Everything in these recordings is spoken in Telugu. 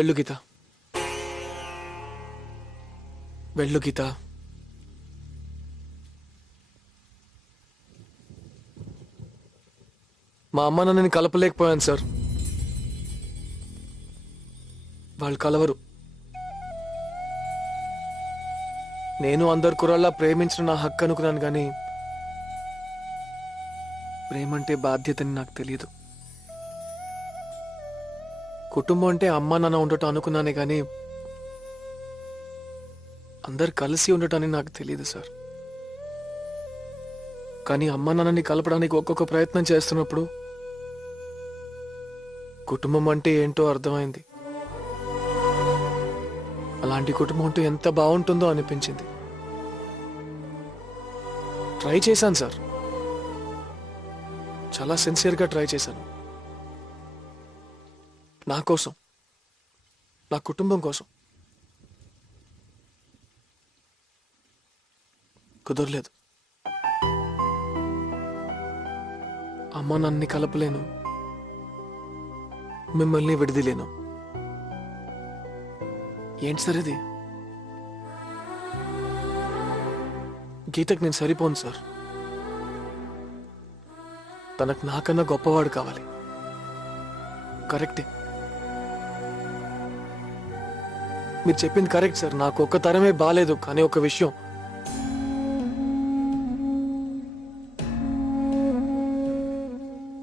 వెళ్ళు గీత, వెళ్ళు గీత. మా అమ్మ నన్ను కలపలేకపోయాను సార్. వాళ్ళు కలవరు. నేను అందరు కుర్రాళ్ళ ప్రేమించిన నా హక్కు అనుకున్నాను, కానీ ప్రేమంటే బాధ్యతని నాకు తెలియదు. కుటుంబం అంటే అమ్మ నాన్న ఉండటం అనుకున్నానే, కానీ అందరు కలిసి ఉండటాన్ని నాకు తెలియదు సార్. కానీ అమ్మ నాన్నని కలపడానికి ఒక్కొక్క ప్రయత్నం చేస్తున్నప్పుడు కుటుంబం అంటే ఏంటో అర్థమైంది. అలాంటి కుటుంబం అంటూ ఎంత బాగుంటుందో అనిపించింది. ట్రై చేశాను సార్, చాలా సిన్సియర్గా ట్రై చేశాను. నా కోసం, నా కుటుంబం కోసం. కుదరలేదు. అమ్మ నన్ను కలపలేను, మిమ్మల్ని విడదలేను. ఏంటి సార్ ఇది? గీతకు నేను సరిపోను సార్. తనకు నాకన్నా గొప్పవాడు కావాలి. కరెక్టే, మీరు చెప్పింది కరెక్ట్ సార్. నాకు ఒక్క తరమే బాలేదు, కానీ ఒక విషయం,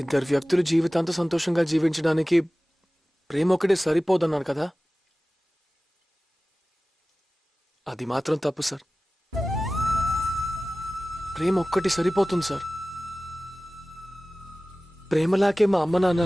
ఇద్దరు వ్యక్తులు జీవితాంత సంతోషంగా జీవించడానికి ప్రేమ ఒకటే సరిపోదన్నారు కదా, అది మాత్రం తప్పు సార్. ప్రేమ ఒక్కటి సరిపోతుంది సార్. ప్రేమలాకే మా అమ్మ నాన్న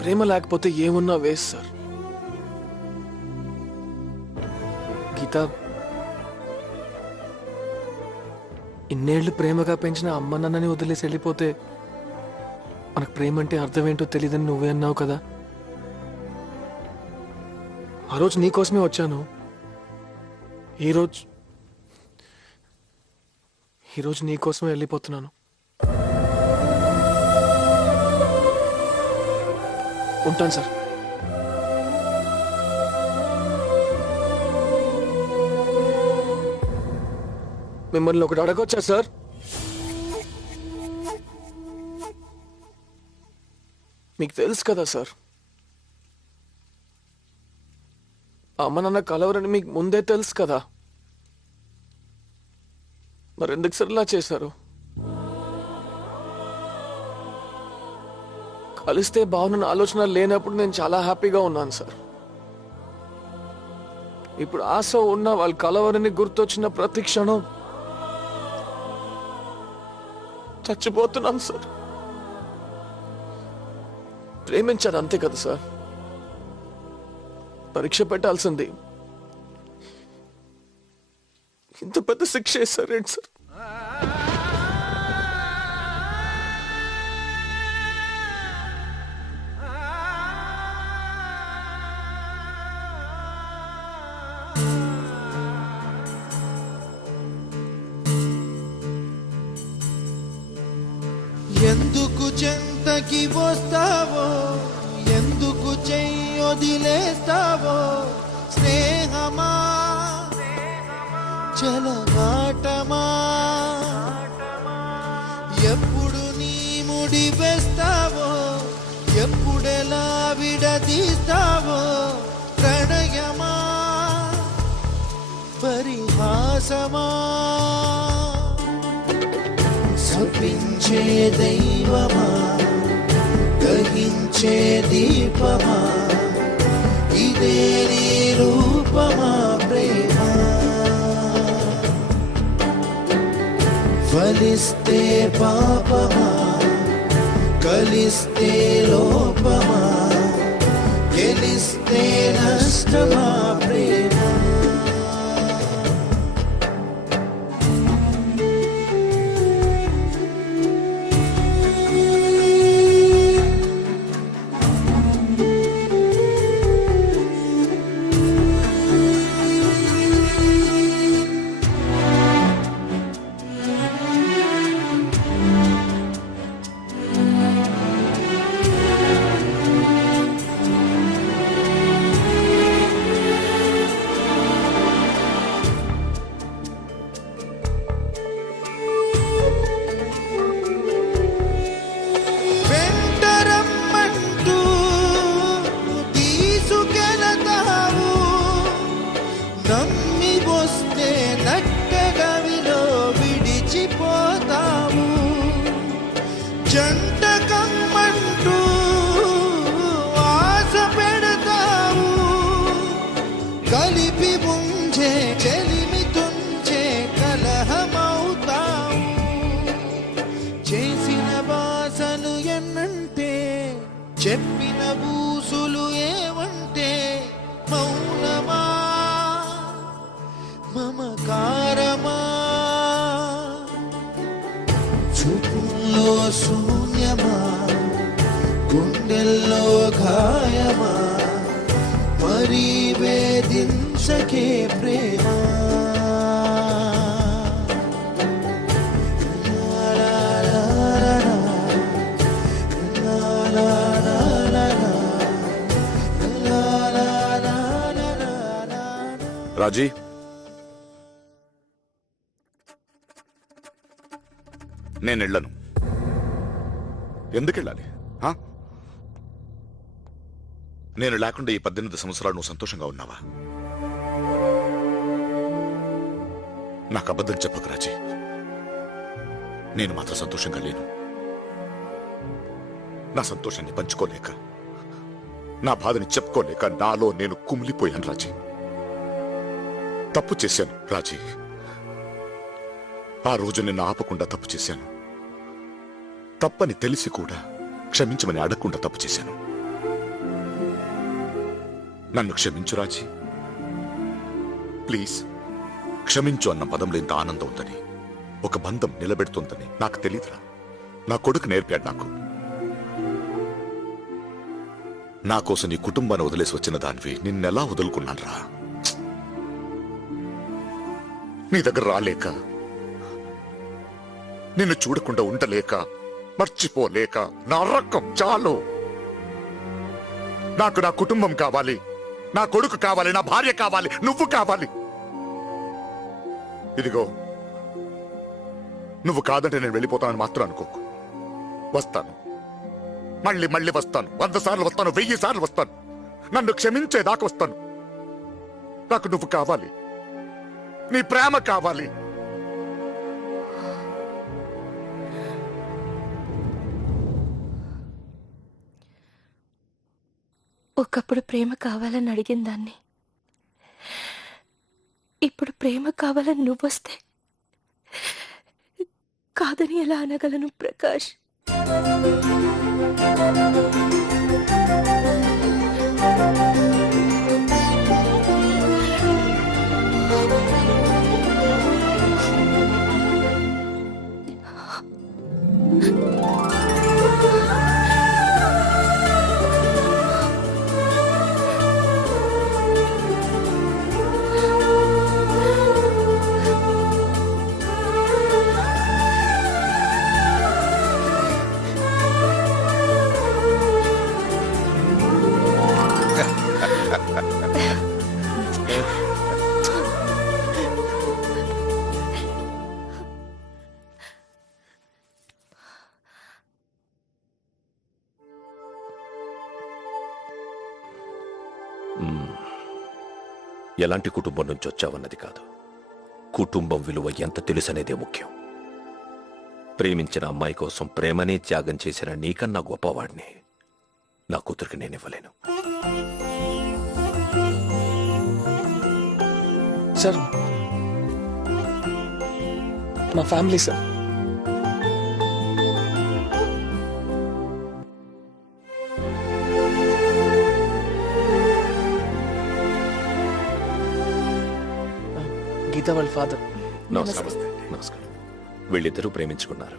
ప్రేమ లేకపోతే ఏమున్నా వేస్ట్ సార్. గీత, ఇన్నేళ్లు ప్రేమగా పెంచిన అమ్మ నాన్నని వదిలేసి వెళ్ళిపోతే మనకు ప్రేమ అంటే అర్థం ఏంటో తెలియదని నువ్వే అన్నావు కదా. ఆ రోజు నీకోసమే వచ్చాను. ఈరోజు నీకోసమే వెళ్ళిపోతున్నాను. ఉంటాను సార్. మిమ్మల్ని ఒకటి అడగొచ్చా సార్? మీకు తెలుసు కదా సార్, అమ్మ నాన్న కలవరని మీకు ముందే తెలుసు కదా, మరెందుకు సార్ ఇలా చేశారు? కలిస్తే బాగున్న ఆలోచన లేనప్పుడు నేను చాలా హ్యాపీగా ఉన్నాను సార్. ఇప్పుడు ఆశ ఉన్న వాళ్ళు కలవరని గుర్తొచ్చిన ప్రతి క్షణం చచ్చిపోతున్నాను సార్. ప్రేమించాను అంతే కదా సార్. పరీక్ష పెట్టాల్సింది ఇంత పెద్ద శిక్ష వేస్తారేంటి సార్? ఎందుకు చెంతకి వస్తావో, ఎందుకు చెయ్యొదిలేస్తావో, స్నేహమా చెలగాటమా, ఎప్పుడు నీ ముడి వేస్తావో, ఎప్పుడెలా విడదీస్తావో, ప్రణయమా పరిహాసమా, శపించే దైవమా దహించే దీపమా, ఇదే నీ రూపమా ప్రేమ, ఫలిస్తే పాపమా కలిస్తే లోపమా, గెలిస్తే నష్టమా ప్రేమ. కలిపి ఉంచే చెలిమి తుంచే కలహమవుతావు. చేసిన బాసలు ఎన్నంటే చెప్పిన బూసులు ఏమంటే మౌనమా మమకారమా చూపుల్లో శూన్యమా గుండెల్లో గాయమా మరీ వేధించకే ప్రేమ. రాజీ, నేను వెళ్ళను. ఎందుకు వెళ్ళాలి? నేను లేకుండా ఈ 18 సంవత్సరాలు నువ్వు సంతోషంగా ఉన్నావా? నాకు అబద్ధం చెప్పకు రాజీ, నేను మాత్రం సంతోషంగా లేను. నా సంతోషాన్ని పంచుకోలేక, నా బాధని చెప్పుకోలేక నాలో నేను కుమిలిపోయాను రాజీ. తప్పు చేశాను రాజీ. ఆ రోజు నిన్ను ఆపకుండా తప్పు చేశాను. తప్పని తెలిసి కూడా క్షమించమని అడగకుండా తప్పు చేశాను. నన్ను క్షమించు రాజీ, ప్లీజ్. క్షమించు అన్న పదంలో ఇంత ఆనందం ఉందని, ఒక బంధం నిలబెడుతుందని నాకు తెలీదురా. నా కొడుకు నేర్పాడు నాకు. నా కోసం నీ కుటుంబాన్ని వదిలేసి వచ్చిన దానివి నిన్నెలా వదులుకున్నాను రా. నీ దగ్గర రాలేక, నిన్ను చూడకుండా ఉండలేక, మర్చిపోలేక నా రకం చాలు. నాకు నా కుటుంబం కావాలి, నా కొడుకు కావాలి, నా భార్య కావాలి, నువ్వు కావాలి. ఇదిగో, నువ్వు కాదంటే నేను వెళ్ళిపోతానని మాత్రం అనుకోకు. వస్తాను, మళ్ళీ మళ్ళీ వస్తాను. 100 సార్లు వస్తాను, 1000 సార్లు వస్తాను. నన్ను క్షమించేదాకా వస్తాను. నాకు నువ్వు కావాలి, నీ ప్రేమ కావాలి. ఒకప్పుడు ప్రేమ కావాలని అడిగిన దాన్ని, ఇప్పుడు ప్రేమ కావాలని నువ్వొస్తే కాదని ఎలా అనగలను ప్రకాష్? ఎలాంటి కుటుంబం నుంచి వచ్చావన్నది కాదు, కుటుంబం విలువ ఎంత తెలుసనేదే ముఖ్యం. ప్రేమించిన అమ్మాయి కోసం ప్రేమనే త్యాగం చేసిన నీకన్నా గొప్పవాడిని నా కూతురికి నేనివ్వలేను. సార్, మా ఫ్యామిలీ సార్. గీత వాళ్ళ ఫాదర్. నమస్కారం. వీళ్ళిద్దరూ ప్రేమించుకున్నారు.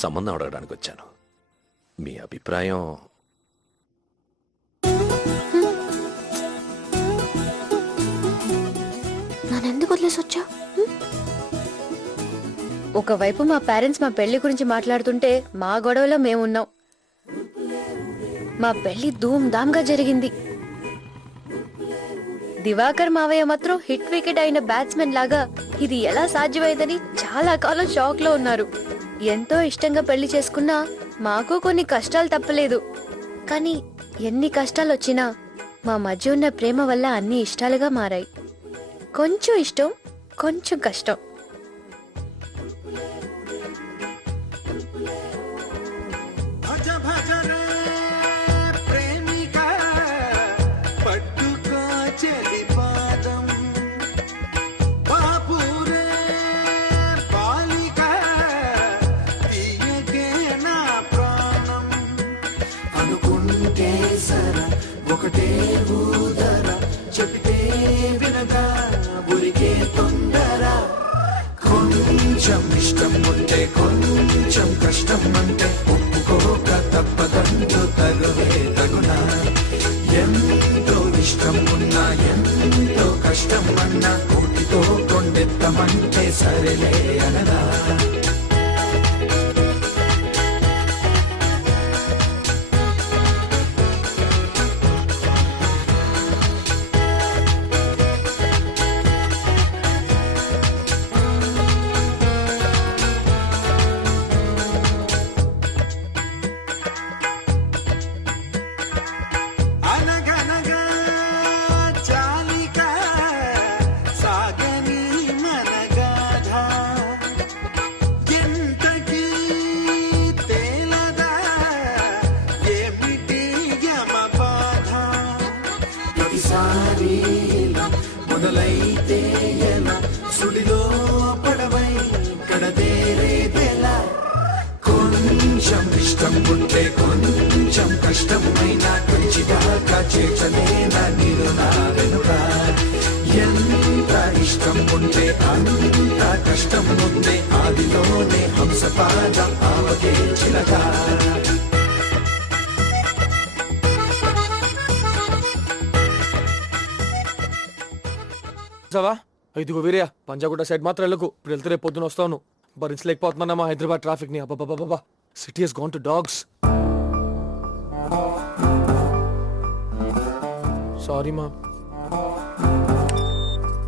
సంబంధం అడగడానికి వచ్చాను. మీ అభిప్రాయం? నన్నెందుకు వదిలేసి వచ్చా? ఒకవైపు మా పేరెంట్స్ మా పెళ్లి గురించి మాట్లాడుతుంటే మా గొడవలో మేమున్నాం. మా పెళ్లి ధూమ్ధామ్గా జరిగింది. దివాకర్ మావయ్య మాత్రం హిట్ వికెట్ అయిన బ్యాట్స్మెన్ లాగా ఇది ఎలా సాధ్యమైందని చాలా కాలం షాక్ లో ఉన్నారు. ఎంతో ఇష్టంగా పెళ్లి చేసుకున్నా మాకు కొన్ని కష్టాలు తప్పలేదు. కానీ ఎన్ని కష్టాలు వచ్చినా మా మధ్య ఉన్న ప్రేమ వల్ల అన్ని ఇష్టాలుగా మారాయి. కొంచెం ఇష్టం, కొంచెం కష్టం. ప్రేమిక పట్టుకో చెలి పాదం వినగా ఉరికే తొందర కొంచెం ఇష్టం ఉంటే కొంచెం కష్టం అంటే ఒప్పుకోక తప్పదంటూ తగువే తగునా ఎంతో ఇష్టం ఉన్నా ఎంతో కష్టం అన్నా కోటితో కొండెత్తమంటే సరేలే అననా అనగనగా చాలిక సాగని మనగాధ ఎంతకీ తేలదా ఏమిటి యమ బాధ ప్రతిసారి మొదలైతే ఎలా సుడిలో పడవై కడదేరేదెలా కొంచెం ఇష్టం ఉంటే కొంచెం కష్టమైనా కంచిదాకా చేర్చలేనా నేను నా వెనుక ఎంత ఇష్టం ఉంటే అంత కష్టం ఉంటే ఆదిలోనే హంసపాదం ఆవగే చిలక సవా ఇదిగో వీరయ్య పంజాగుట్ట సైడ్ మాత్రం వెళ్ళకు ఇప్పుడు వెళ్తే రేపు పొద్దున వస్తాను భరించలేకపోతున్నా మా హైదరాబాద్ ట్రాఫిక్ ని అబ్బాబాబా city has gone to dogs sorry మా